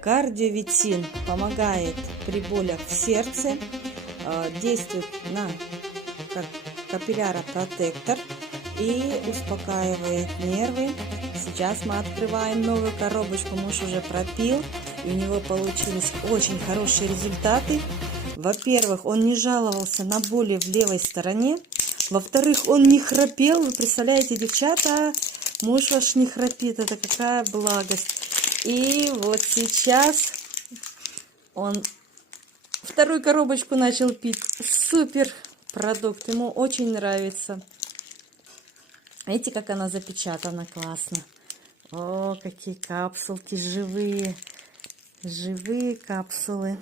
Кардиовитин помогает при болях в сердце, действует на капилляропротектор и успокаивает нервы. Сейчас мы открываем новую коробочку, муж уже пропил, и у него получились очень хорошие результаты. Во-первых, он не жаловался на боли в левой стороне. Во-вторых, он не храпел. Вы представляете, девчата, муж ваш не храпит. Это какая благость. И вот сейчас он вторую коробочку начал пить. Супер продукт. Ему очень нравится. Видите, как она запечатана классно. О, какие капсулки живые. Живые капсулы.